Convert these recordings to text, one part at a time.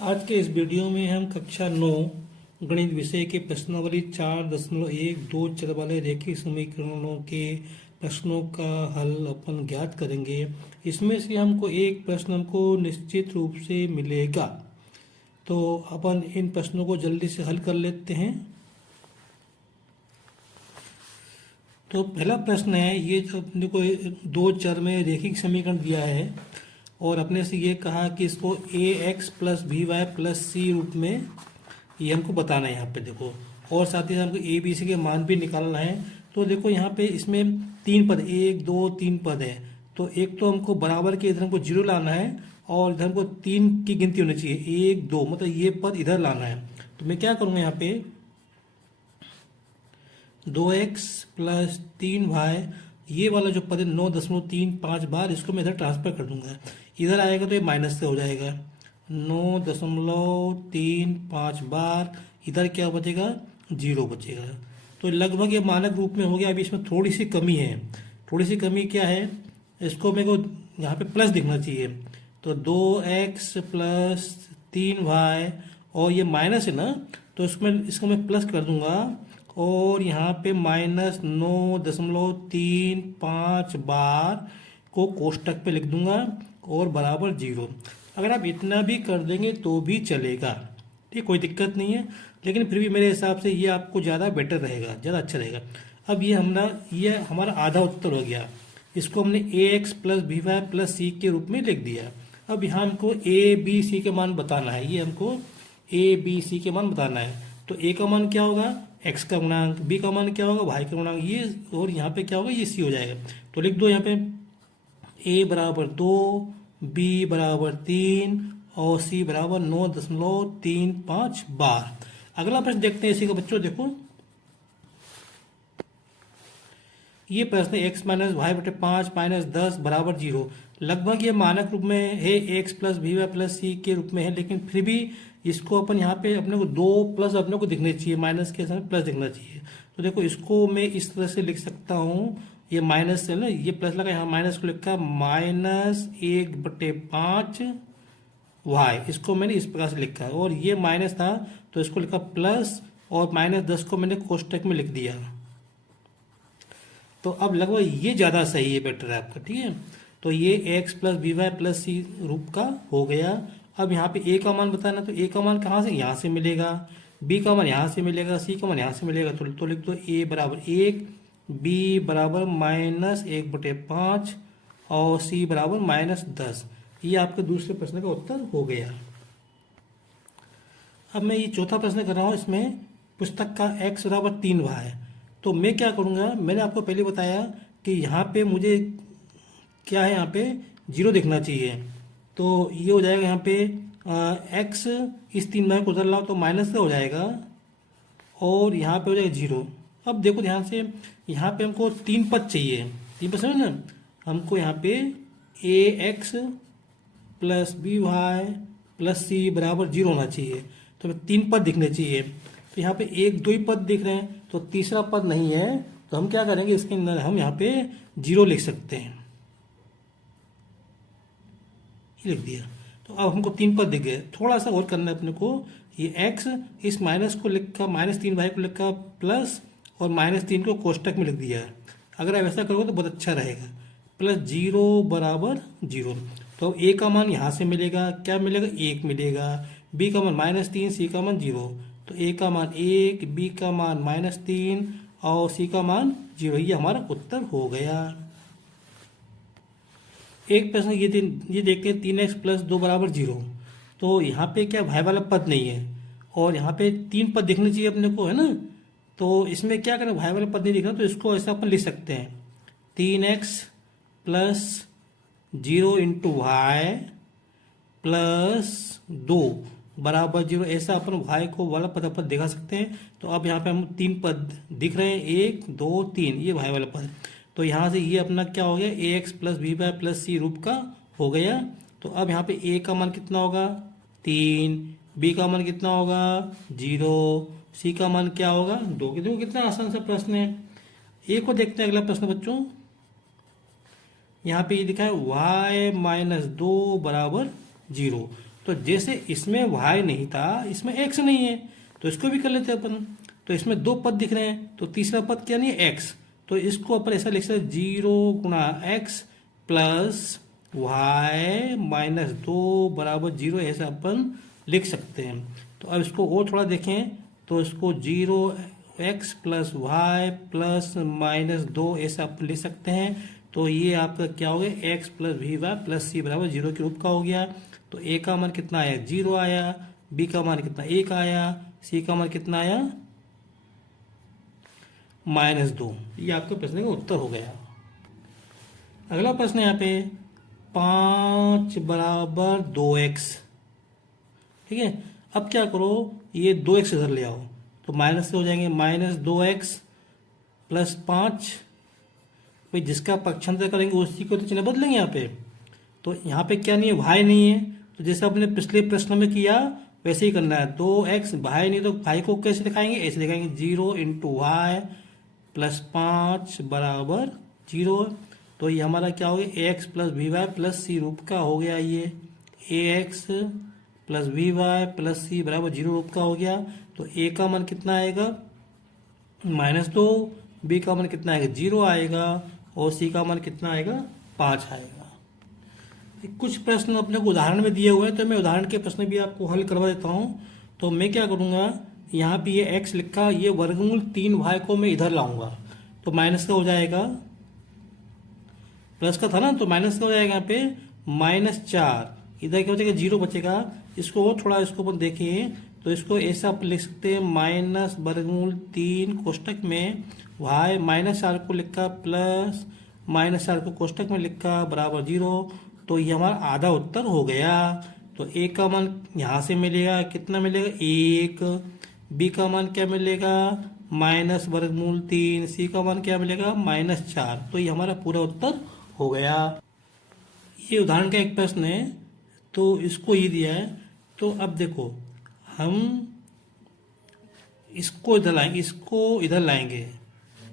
आज के इस वीडियो में हम कक्षा 9 गणित विषय के प्रश्नावली 4.1 चर वाले रैखिक समीकरणों के प्रश्नों का हल अपन ज्ञात करेंगे। इसमें से हमको एक प्रश्न हमको निश्चित रूप से मिलेगा, तो अपन इन प्रश्नों को जल्दी से हल कर लेते हैं। तो पहला प्रश्न है, ये जो अपने को दो चर में रैखिक समीकरण दिया है और अपने से ये कहा कि इसको ax plus b y plus c रूप में ये हमको बताना है यहाँ पे देखो, और साथ ही साथ हमको ए बी सी के मान भी निकालना है। तो देखो यहाँ पे इसमें तीन पद, एक दो तीन पद है, तो एक तो हमको बराबर के इधर हमको जीरो लाना है और इधर हमको तीन की गिनती होनी चाहिए, एक दो, मतलब ये पद इधर लाना है। तो मैं क्या करूँगा यहाँ पे 2x प्लस 3y, ये वाला जो पद है 9.35 बार, इसको मैं इधर ट्रांसफर कर दूंगा। इधर आएगा तो ये माइनस से हो जाएगा 9.35 बार, इधर क्या बचेगा, जीरो बचेगा। तो लगभग ये मानक रूप में हो गया। अभी इसमें थोड़ी सी कमी है। थोड़ी सी कमी क्या है, इसको मेरे को यहाँ पे प्लस दिखना चाहिए। तो 2x प्लस 3y और ये माइनस है ना, तो इसको मैं प्लस कर दूंगा और यहाँ पे -9.35 बार को कोष्टक पे लिख दूंगा और बराबर जीरो। अगर आप इतना भी कर देंगे तो भी चलेगा, ठीक, कोई दिक्कत नहीं है, लेकिन फिर भी मेरे हिसाब से ये आपको ज़्यादा बेटर रहेगा, ज़्यादा अच्छा रहेगा। अब ये हमारा आधा उत्तर हो गया। इसको हमने ax plus b y plus c के रूप में लिख दिया। अब यहाँ हमको ए बी सी के मान बताना है, ये हमको ए बी सी के मान बताना है। तो ए का मान क्या होगा, x का गुणांक, b का मान क्या होगा, y का गुणांक, ये, और यहाँ पे क्या होगा, ये c हो जाएगा। तो लिख दो यहाँ पे a बराबर 2, b बराबर 3 और c बराबर 9.35 बार। अगला प्रश्न देखते हैं इसी का बच्चों। देखो ये प्रश्न x माइनस वाई बटे 5 माइनस 10 बराबर 0। लगभग ये मानक रूप में है, x plus b y plus c के रूप में है, लेकिन फिर भी इसको अपन यहाँ पे अपने को दो प्लस अपने को दिखने चाहिए, माइनस के समय प्लस दिखना चाहिए। तो देखो इसको मैं इस तरह से लिख सकता हूँ, ये माइनस से ना, ये प्लस लगा, यहाँ माइनस को लिखा -1/5 वाई, इसको मैंने इस प्रकार से लिखा है। और ये माइनस था तो इसको लिखा प्लस, और -10 को मैंने कोष्टक में लिख दिया। तो अब लगभग ये ज़्यादा सही है, बेटर है आपका, ठीक है। तो ये x plus b y plus c रूप का हो गया। अब यहाँ पे a का मान बताना, तो a का मान कहाँ से, यहाँ से मिलेगा, b का मान यहाँ से मिलेगा, c का मान यहाँ से मिलेगा। तो लिख दो a बराबर 1, b बराबर -1/5 और c बराबर -10। ये आपके दूसरे प्रश्न का उत्तर हो गया। अब मैं ये चौथा प्रश्न कर रहा हूँ, इसमें पुस्तक का x बराबर 3y है। तो मैं क्या करूँगा, मैंने आपको पहले बताया कि यहाँ पे मुझे क्या है, यहाँ पे जीरो दिखना चाहिए। तो ये हो जाएगा यहाँ पे x, इस 3y को उधर लाओ तो माइनस से हो जाएगा और यहाँ पे हो जाएगा जीरो। अब देखो ध्यान से, यहाँ पे हमको तीन पद चाहिए, तीन पद समझ ना, हमको यहाँ पे ax plus b y plus c बराबर जीरो होना चाहिए। तो तीन पद दिखने चाहिए। तो यहाँ पे एक दो ही पद दिख रहे हैं, तो तीसरा पद नहीं है, तो हम क्या करेंगे, इसके अंदर हम यहाँ पे जीरो लिख सकते हैं, ये लिख दिया। तो अब हमको तीन पद दिख गए। थोड़ा सा और करना है अपने को, ये x, इस माइनस को लिखा, -3y को लिखा प्लस, और -3 को कोष्टक में लिख दिया है। अगर आप ऐसा करोगे तो बहुत अच्छा रहेगा। प्लस जीरो बराबर जीरो। तो a का मान यहाँ से मिलेगा, क्या मिलेगा, 1 मिलेगा, b का मान -3, c का मान 0। तो a का मान 1, b का मान -3 और c का मान 0। ये हमारा उत्तर हो गया। एक प्रश्न ये देखते हैं, 3x प्लस 2 बराबर 0। तो यहाँ पे क्या भाई वाला पद नहीं है और यहाँ पे तीन पद दिखने चाहिए अपने को, है ना। तो इसमें क्या करें, भाई वाला पद नहीं दिख रहा, तो इसको ऐसा अपन लिख सकते हैं, 3x plus 0 into Y plus 2 बराबर 0। ऐसा अपन भाई को वाला पद अपन दिखा सकते हैं। तो अब यहाँ पे हम तीन पद दिख रहे हैं, 1 2 3, ये भाई वाला पद। तो यहाँ से ये अपना क्या हो गया, ax plus b y plus c रूप का हो गया। तो अब यहाँ पे a का मान कितना होगा, 3, b का मान कितना होगा, 0, c का मान क्या होगा, 2। देखो कितना आसान सा प्रश्न है। a को देखते हैं अगला प्रश्न बच्चों। यहाँ पे ये लिखा है y -2 बराबर 0। तो जैसे इसमें y नहीं था, इसमें x नहीं है, तो इसको भी कर लेते हैं अपन। तो इसमें दो पद दिख रहे हैं, तो तीसरा पद क्या नहीं है, x। तो इसको अपन ऐसा लिख सकते हैं 0 गुणा x प्लस वाई माइनस 2 बराबर 0, ऐसा अपन लिख सकते हैं। तो अब इसको और थोड़ा देखें, तो इसको 0x plus Y plus minus 2 ऐसा अपन लिख सकते हैं। तो ये आपका क्या हो गया, x plus b y plus c बराबर 0 के रूप का हो गया। तो a का मान कितना आया, 0 आया, b का मान कितना 1 आया, c का मान कितना आया -2। ये आपके प्रश्न का उत्तर हो गया। अगला प्रश्न यहाँ पे 5 बराबर 2x, ठीक है। अब क्या करो, ये 2x इधर ले आओ, तो माइनस से हो जाएंगे -2x प्लस 5। भाई जिसका पक्षांतर करेंगे उसी को तो चिन्ह बदलेंगे यहाँ पे। तो यहाँ पे क्या नहीं है, भाई नहीं है, तो जैसे अपने पिछले प्रश्न में किया वैसे ही करना है। 2x भाई नहीं, तो भाई को कैसे दिखाएंगे, ऐसे दिखाएंगे 0 इंटू वाई प्लस 5 बराबर 0। तो ये हमारा क्या हो गया, ax plus b y plus c रूप का हो गया। ये ax plus b y plus c बराबर 0 रूप का हो गया। तो a का मान कितना आएगा, -2, b का मान कितना आएगा, 0 आएगा, और c का मान कितना आएगा, 5 आएगा। कुछ प्रश्न अपने को उदाहरण में दिए हुए हैं, तो मैं उदाहरण के प्रश्न भी आपको हल करवा देता हूँ। तो मैं क्या करूँगा, यहाँ पे ये x लिखा, ये वर्गमूल 3y को मैं इधर लाऊंगा, तो माइनस का हो जाएगा, प्लस का था ना, तो माइनस का हो जाएगा यहाँ पे -4। इधर क्या हो जाएगा, 0 बचेगा। इसको और थोड़ा इसको अपन देखें, तो इसको ऐसा आप लिख सकते हैं, माइनस वर्गमूल 3 कोष्टक में y -4 को लिखा प्लस -4 को कोष्टक में लिखा बराबर 0। तो ये हमारा आधा उत्तर हो गया। तो a का मान यहाँ से मिलेगा, कितना मिलेगा 1, b का मान क्या मिलेगा माइनस वर्गमूल 3, c का मान क्या मिलेगा -4। तो ये हमारा पूरा उत्तर हो गया। ये उदाहरण का एक प्रश्न है, तो इसको ये दिया है। तो अब देखो, हम इसको इधर लाएंगे, इसको इधर लाएंगे,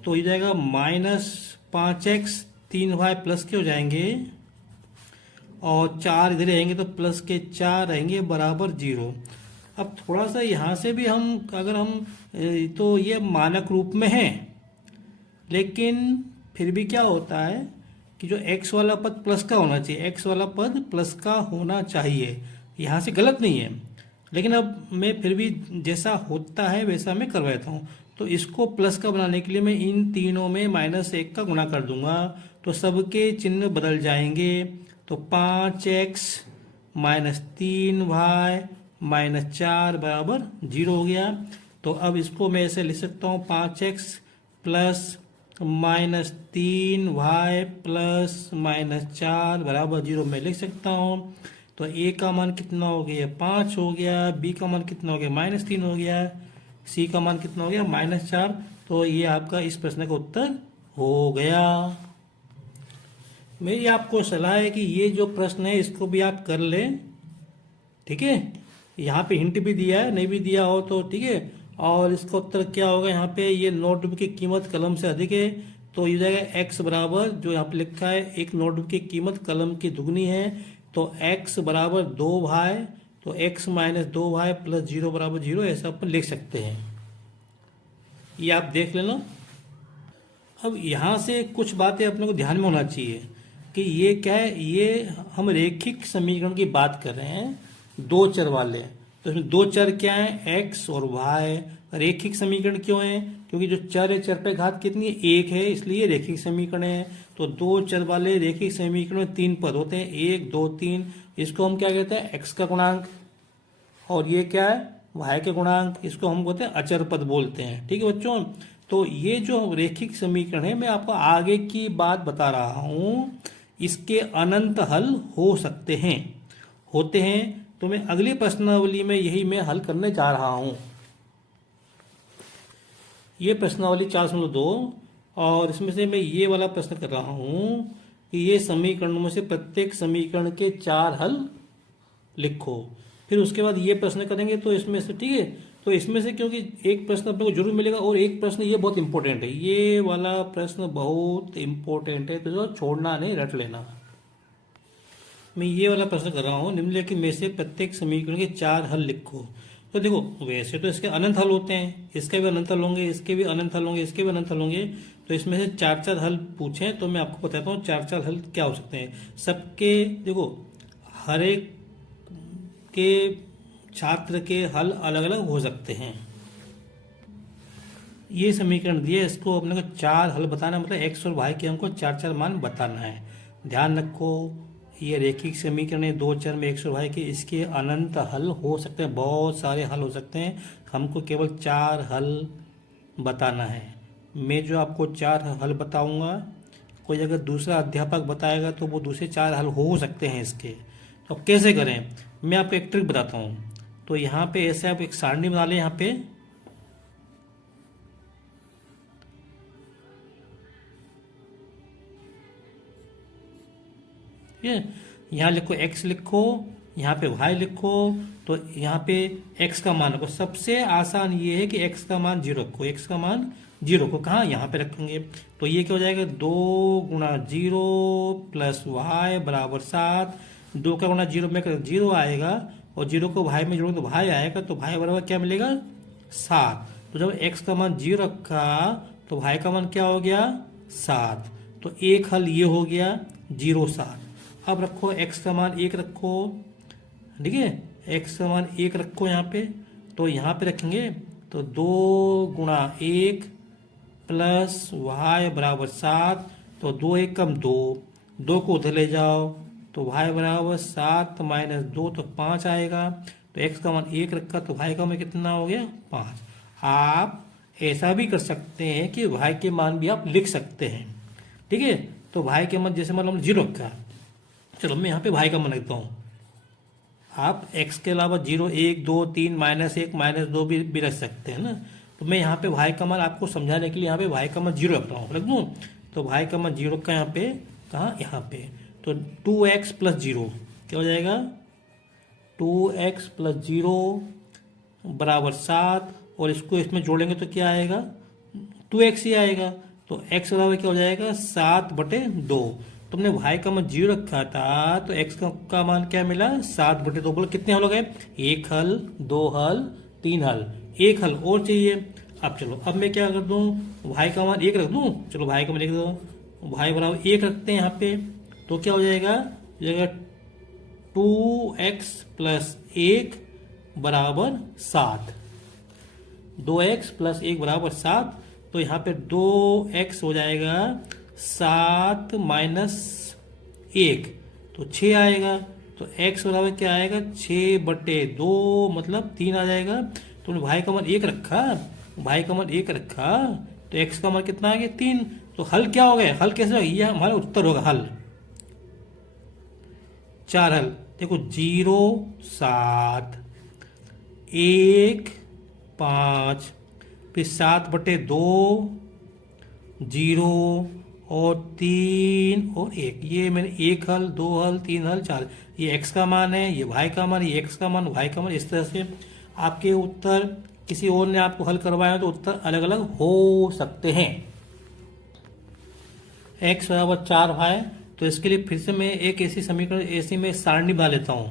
तो ये जाएगा -5x 3y प्लस के हो जाएंगे, और 4 इधर रहेंगे, तो प्लस के 4 रहेंगे बराबर 0। अब थोड़ा सा यहाँ से भी हम अगर हम तो ये मानक रूप में है, लेकिन फिर भी क्या होता है कि जो x वाला पद प्लस का होना चाहिए, x वाला पद प्लस का होना चाहिए, यहाँ से गलत नहीं है। लेकिन अब मैं फिर भी जैसा होता है वैसा मैं करवा देता हूँ। तो इसको प्लस का बनाने के लिए मैं इन तीनों में -1 का गुणा कर दूंगा, तो सबके चिन्ह बदल जाएंगे। तो 5x -3y -4 बराबर 0 हो गया। तो अब इसको मैं ऐसे लिख सकता हूँ, 5x प्लस -3y प्लस -4 बराबर 0 मैं लिख सकता हूँ। तो a का मान कितना हो गया, 5 हो गया, b का मान कितना हो गया, -3 हो गया, c का मान कितना हो गया, -4। तो ये आपका इस प्रश्न का उत्तर हो गया। मेरी आपको सलाह है कि ये जो प्रश्न है इसको भी आप कर लें, ठीक है। यहाँ पे हिंट भी दिया है, नहीं भी दिया हो तो ठीक है। और इसका उत्तर क्या होगा, यहाँ पे ये नोटबुक की कीमत कलम से अधिक है, तो ये जाएगा x बराबर, जो यहाँ पे लिखा है एक नोटबुक की कीमत कलम की दुगनी है, तो x बराबर 2y, तो x -2y प्लस 0 बराबर 0, ऐसा अपन लिख सकते हैं। ये आप देख लेना। अब यहाँ से कुछ बातें अपने को ध्यान में होना चाहिए कि ये क्या है, ये हम रेखिक समीकरण की बात कर रहे हैं, दो चर वाले। तो इसमें दो चर क्या है, x और y। रेखिक समीकरण क्यों है, क्योंकि जो चर है, चर पे घात कितनी है, 1 है, इसलिए रेखिक समीकरण है। तो दो चर वाले रेखिक समीकरण में 3 पद होते हैं, 1 2 3। इसको हम क्या कहते हैं, x का गुणांक, और ये क्या है, y के गुणांक, इसको हम बोलते हैं अचर पद बोलते हैं, ठीक है बच्चों। तो ये जो रेखिक समीकरण है, मैं आपको आगे की बात बता रहा हूँ, इसके अनंत हल हो सकते हैं, होते हैं। तो मैं अगली प्रश्नावली में यही मैं हल करने जा रहा हूं। ये प्रश्नावली 4.2, और इसमें से मैं ये वाला प्रश्न कर रहा हूं कि ये समीकरणों में से प्रत्येक समीकरण के 4 हल लिखो। फिर उसके बाद ये प्रश्न करेंगे, तो इसमें से ठीक है, तो इसमें से क्योंकि एक प्रश्न अपने को जरूर मिलेगा, और एक प्रश्न ये बहुत इंपॉर्टेंट है, ये वाला प्रश्न बहुत इंपॉर्टेंट है, तो छोड़ना नहीं, रट लेना। मैं ये वाला प्रश्न कर रहा हूँ, निम्नलिखित में से प्रत्येक समीकरण के 4 हल लिखो। तो देखो, वैसे तो इसके अनंत हल होते हैं, इसके भी अनंत हल होंगे, इसके भी अनंत हल होंगे, इसके भी अनंत हल होंगे। तो इसमें से 4 हल पूछे तो मैं आपको बताता हूँ 4 हल क्या हो सकते हैं सबके। देखो, हर एक के छात्र के हल अलग अलग हो सकते हैं। ये समीकरण दिए, इसको अपने को 4 हल बताना, मतलब एक्स और वाई के हमको 4 मान बताना है। ध्यान रखो, ये रेखिक समीकरण है, 2 चर में एक्स और वाई के, इसके अनंत हल हो सकते हैं, बहुत सारे हल हो सकते हैं। हमको केवल 4 हल बताना है। मैं जो आपको 4 हल बताऊंगा, कोई अगर दूसरा अध्यापक बताएगा तो वो दूसरे 4 हल हो सकते हैं इसके। तो अब कैसे करें, मैं आपको एक ट्रिक बताता हूँ। तो यहाँ पे ऐसे आप एक सारणी बना लें, यहाँ पे ठीक है, यहाँ लिखो x लिखो, यहाँ पे y लिखो। तो यहाँ पे x का मान रखो। सबसे आसान ये है कि x का मान 0 रखो। x का मान 0 को कहाँ, यहाँ पे रखेंगे। तो ये क्या हो जाएगा, 2 गुणा 0 प्लस y बराबर 7। 2 का गुणा 0 में 0 आएगा, और 0 को y में जोड़ो तो y आएगा। तो y बराबर क्या मिलेगा, 7। तो जब x का मान 0 रखा तो y का मान क्या हो गया, 7। तो एक हल ये हो गया 0, 7। अब रखो x का मान 1 रखो, ठीक है, x का मान 1 रखो यहाँ पे। तो यहाँ पे रखेंगे तो 2 गुणा 1 प्लस y बराबर 7। तो 2 1 कम 2, 2 को उधर ले जाओ तो y बराबर 7 माइनस 2 तो 5 आएगा। तो x का मान 1 रखा तो y का मान कितना हो गया, 5। आप ऐसा भी कर सकते हैं कि y के मान भी आप लिख सकते हैं, ठीक है। तो y के मान जैसे मान लो 0 रखा, चलो मैं यहाँ पे y का मान लिखता हूँ। आप x के अलावा 0 1 2 3 -1 -2 भी रख सकते हैं ना। तो मैं यहाँ पे y का मान आपको समझाने के लिए यहाँ पे y का मान 0 रख रहा हूँ, रख दूँ। तो y का मान 0 का यहाँ पे, कहाँ, यहाँ पे। तो 2x प्लस 0 क्या हो जाएगा, 2x प्लस 0 बराबर 7। और इसको इसमें जोड़ेंगे तो क्या आएगा, 2x ही आएगा। तो x बराबर क्या हो जाएगा, 7/2। तुमने y का मान 0 रखा था तो x का मान क्या मिला, 7/2। बोलो कितने हल हो गए, 1 हल, 2 हल, 3 हल, 1 हल और चाहिए। अब चलो, अब मैं क्या कर दूं, y का मान 1 रख दूं। चलो y का मान 1 दो, y बराबर 1 रखते हैं यहाँ पे। तो क्या हो जाएगा, 2x प्लस 1 बराबर 7। 2x प्लस 1 बराबर 7। तो यहाँ पे 2x हो जाएगा 7 माइनस 1, तो 6 आएगा। तो x बराबर क्या आएगा, 6/2 मतलब 3 आ जाएगा। तुमने भाई का मान 1 रखा, भाई का मान 1 रखा, तो x का मान कितना आ गया, 3। तो हल क्या हो गया, हल कैसे होगा, ये हमारा उत्तर होगा हल। 4 हल देखो, 0 7 1 5, फिर 7/2 0 और 3 और 1। ये मैंने 1 हल, 2 हल, 3 हल, 4। ये x का मान है, ये y का मान, ये x का मान, y का मान। इस तरह से आपके उत्तर, किसी और ने आपको हल करवाया तो उत्तर अलग अलग हो सकते हैं। x बराबर 4y। तो इसके लिए फिर से मैं एक ऐसी समीकरण, ऐसी मैं सारणी बना लेता हूं।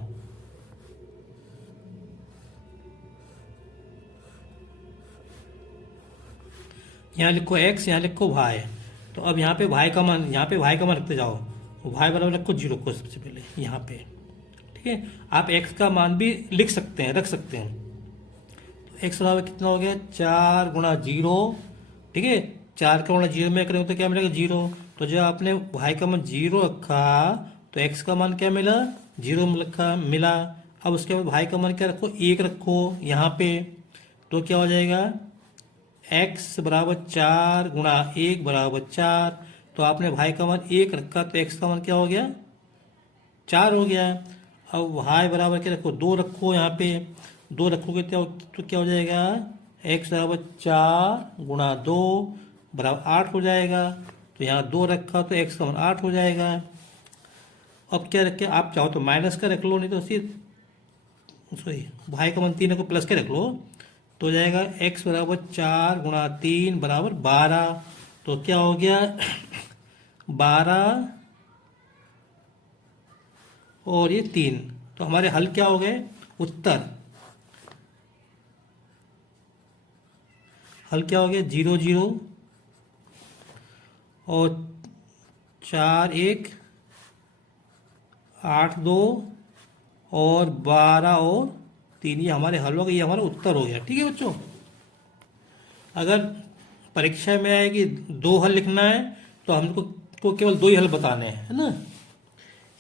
यहाँ लिखो x, यहाँ लिखो y। तो अब यहाँ पे y का मान, यहाँ पे y का मान रखते जाओ। y बराबर रखो 0 को सबसे पहले यहाँ पे, ठीक है। आप x का मान भी लिख सकते हैं, रख सकते हैं। तो x बराबर कितना हो गया, 4 गुणा 0, ठीक है। 4 का गुणा 0 में करेंगे तो क्या मिलेगा, 0। तो जब आपने y का मान 0 रखा तो x का मान क्या मिला, 0 मिला। अब उसके बाद y का मान क्या रखो, 1 रखो यहाँ पे। तो क्या हो जाएगा, x बराबर 4 गुणा 1 बराबर 4। तो आपने y का मान 1 रखा तो x का मान क्या हो गया, 4 हो गया। अब y बराबर क्या रखो, 2 रखो यहाँ पे। 2 रखोगे तो क्या हो जाएगा, x बराबर 4 गुणा 2 बराबर 8 हो जाएगा। तो यहाँ 2 रखा तो x का मान 8 हो जाएगा। अब क्या रखे, आप चाहो तो माइनस का रख लो, नहीं तो सॉरी y का मान 3 को प्लस के रख लो। तो हो जाएगा x बराबर 4 गुणा 3 बराबर 12। तो क्या हो गया, 12 और ये 3। तो हमारे हल क्या हो गए? उत्तर। हल क्या हो गया? 0 0 और 4 1 8 2 और 12 और 3, ये हमारे हल हो गए, ये हमारा उत्तर हो गया। ठीक है बच्चों, अगर परीक्षा में आए कि 2 हल लिखना है तो हमको केवल 2 ही हल बताने हैं, है ना।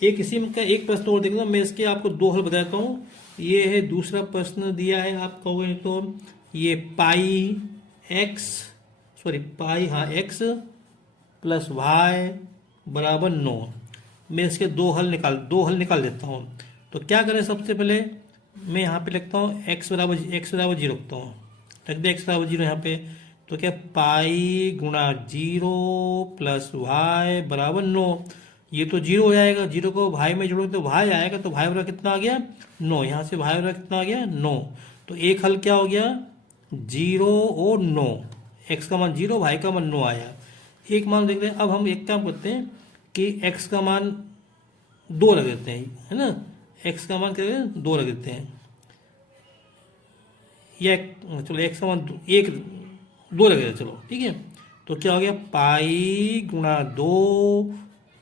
एक इसी में का एक प्रश्न और देखना, मैं इसके आपको 2 हल बताता हूँ। ये है दूसरा प्रश्न दिया है, आप कहोगे तो ये पाई एक्स प्लस वाई बराबर 9। मैं इसके 2 हल निकाल देता हूँ। तो क्या करें, सबसे पहले मैं यहाँ पे लिखता हूँ x बराबर 0 रखता हूँ, रख दे x बराबर 0 यहाँ पे। तो क्या, पाई गुणा 0 प्लस वाई बराबर 9। ये तो 0 हो जाएगा, 0 को भाई में जोड़ोगे तो भाई आएगा, तो भाई बराबर कितना आ गया? 9। यहाँ से भाई बराबर कितना आ गया? 9। तो एक हल क्या हो गया? 0 और 9। x का मान 0, भाई का मान 9 आया। एक मान देखते हैं। अब हम एक काम करते हैं कि x का मान 2 रख देते हैं, है ना। x का मान क्या 2 रख देते हैं, या चलो x का मान 1 2 रख देते हैं, चलो ठीक है। तो क्या हो गया? पाई गुणा 2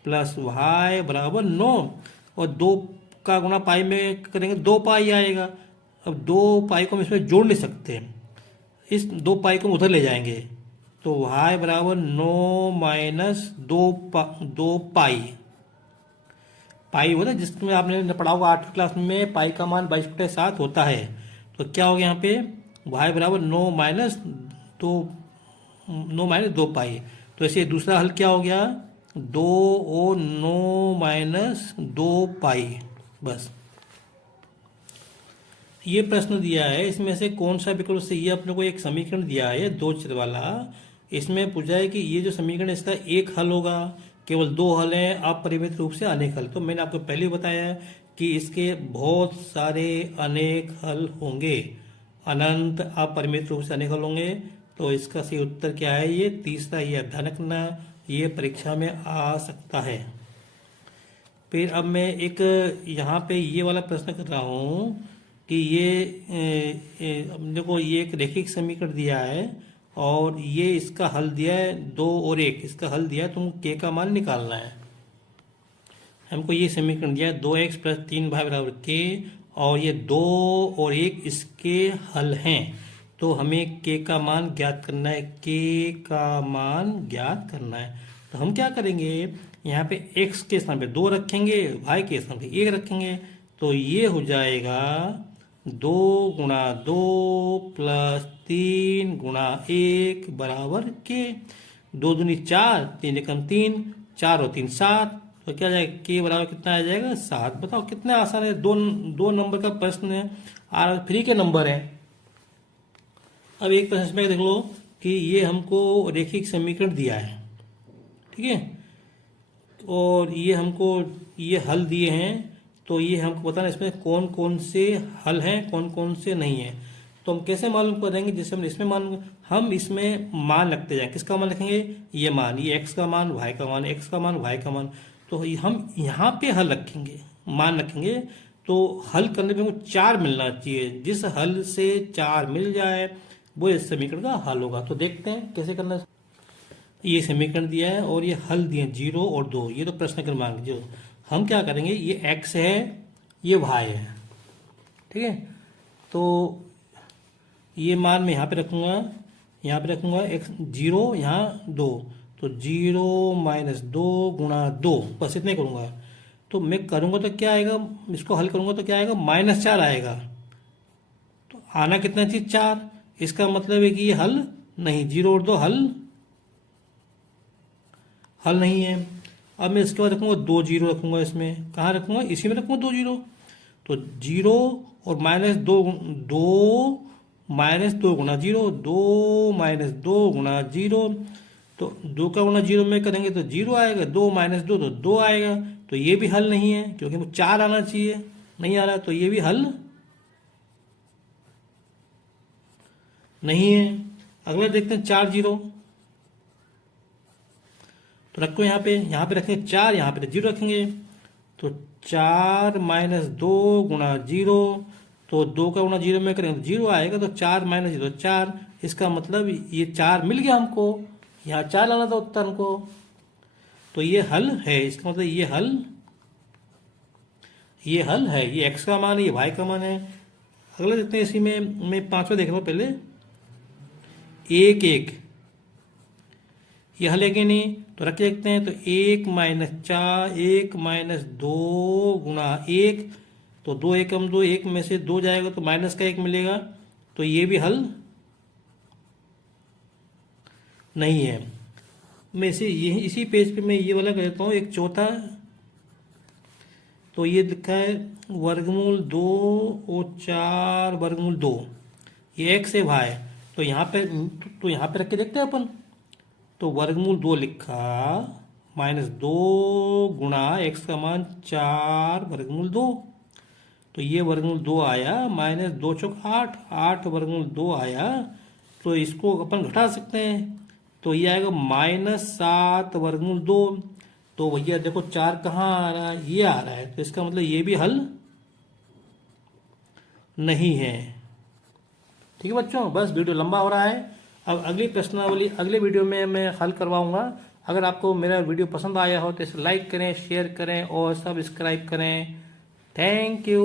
प्लस वाई बराबर 9। और 2 का गुणा पाई में करेंगे 2 पाई आएगा। अब 2 पाई को हम इसमें जोड़ नहीं सकते, इस 2 पाई को हम उधर ले जाएंगे। तो वाई बराबर 9 माइनस 2 पाई। पाई होता है जिसमें आपने पढ़ा होगा 8वीं क्लास में, पाई का मान 22/7 होता है। तो क्या हो गया यहाँ पे? वाई बराबर 9 माइनस 2 पाई। तो ऐसे दूसरा हल क्या हो गया? 2 और 9 माइनस 2 पाई। बस ये प्रश्न दिया है, इसमें से कौन सा विकल्प से, ये अपने को एक समीकरण दिया है 2 चर वाला। इसमें पूछा है कि ये जो समीकरण इसका एक हल होगा, केवल 2 हल हैं, अपरिमित रूप से अनेक हल। तो मैंने आपको पहले ही बताया कि इसके बहुत सारे अनेक हल होंगे, अनंत अपरिमित रूप से अनेक हल होंगे। तो इसका सही उत्तर क्या है? ये तीसरा, ये ध्यान रखना, ये परीक्षा में आ सकता है। फिर अब मैं एक यहाँ पे ये वाला प्रश्न कर रहा हूँ कि ये देखो, ये एक रैखिक समीकरण दिया है और ये इसका हल दिया है 2 और 1, इसका हल दिया है, तुमको k का मान निकालना है। हमको ये समीकरण दिया है 2x प्लस 3y बराबर k, और ये 2 और 1 इसके हल हैं। तो हमें k का मान ज्ञात करना है, k का मान ज्ञात करना है। तो हम क्या करेंगे, यहाँ पे x के स्थान पे 2 रखेंगे, y के स्थान पे 1 रखेंगे। तो ये हो जाएगा 2 गुणा 2 प्लस 3 गुणा 1 बराबर k। 2 दूनी 4, 3 एकम 3, 4 और 3 7। तो क्या जाएगा? k बराबर कितना आ जाएगा? 7। बताओ कितना आसान है, दो नंबर का प्रश्न है, और फ्री के नंबर है। अब एक प्रश्न इसमें देख लो कि ये हमको रैखिक समीकरण दिया है, ठीक है, और ये हमको ये हल दिए हैं। तो ये हमको बताना इसमें कौन कौन से हल हैं, कौन कौन से नहीं हैं। तो हम कैसे मालूम करेंगे? जैसे हम इसमें मान रखते जाएं। किसका मान रखेंगे? ये मान, ये x का मान, y का मान, x का मान, y का मान। तो हम यहाँ पे हल रखेंगे, मान रखेंगे। तो हल करने पे हमको 4 मिलना चाहिए, जिस हल से 4 मिल जाए वो इस समीकरण का हल होगा। तो देखते हैं कैसे करना। ये समीकरण दिया है और ये हल दिए 0 और 2, ये तो प्रश्न क्रमांक जो हम क्या करेंगे, ये x है, ये y है, ठीक है। तो ये मान मैं यहाँ पे रखूँगा x 0, यहाँ 2, तो 0 माइनस 2 गुणा 2, बस इतने करूँगा। तो मैं करूँगा तो क्या आएगा, इसको हल करूँगा तो क्या आएगा? -4 आएगा। तो आना कितना चाहिए? 4। इसका मतलब है कि ये हल नहीं, 0 और 2 हल नहीं है। अब मैं इसके बाद रखूँगा 2 0 रखूँगा, इसमें कहाँ रखूँगा? इसी में रखूँगा 2 0। तो 0 और -2 माइनस 2 गुणा 0, 2 माइनस 2 गुणा 0। तो 2 का गुणा 0 में करेंगे तो 0 आएगा, 2 माइनस 2 तो 2 आएगा। तो ये भी हल नहीं है, क्योंकि वो 4 आना चाहिए, नहीं आ रहा, तो ये भी हल नहीं है। अगला देखते हैं 4 0। तो रखो यहाँ पे रखेंगे 4, यहाँ पे 0 रखेंगे। तो 4 माइनस 2 गुणा 0, तो 2 का गुणा 0 में करेंगे तो 0 आएगा, तो 4 माइनस 0 4। इसका मतलब ये 4 मिल गया हमको, यहाँ 4 लाना था उत्तर हमको, तो ये हल है। इसका मतलब ये हल है, ये x का मान है, ये y का मान है। अगला देखते हैं, इसी में मैं पांचवा देख रहा हूँ पहले। 1 1 ये हल है कि नहीं, तो रख के देखते हैं। तो 1 माइनस 4 1 माइनस 2 गुणा 1, तो 2 एकम 2, 1 में से 2 जाएगा तो माइनस का 1 मिलेगा, तो ये भी हल नहीं है। मैं इसी पेज पे मैं ये वाला कर देता हूँ एक चौथा। तो ये लिखा है वर्गमूल 2 और 4 वर्गमूल 2, ये x है y, तो यहाँ पे रख के देखते हैं अपन। तो वर्गमूल 2 लिखा माइनस 2 गुणा x का मान 4 वर्गमूल 2, तो ये वर्गमूल 2 आया, माइनस 2 चौक 8 8 वर्गमूल 2 आया। तो इसको अपन घटा सकते हैं, तो ये आएगा माइनस 7 वर्गमूल 2। तो भैया देखो 4 कहाँ आ रहा है, ये आ रहा है, तो इसका मतलब ये भी हल नहीं है। ठीक है बच्चों, बस वीडियो लंबा हो रहा है। अब अगली प्रश्नावली अगले वीडियो में मैं हल करवाऊंगा। अगर आपको मेरा वीडियो पसंद आया हो तो इसे लाइक करें, शेयर करें और सब्सक्राइब करें। Thank you.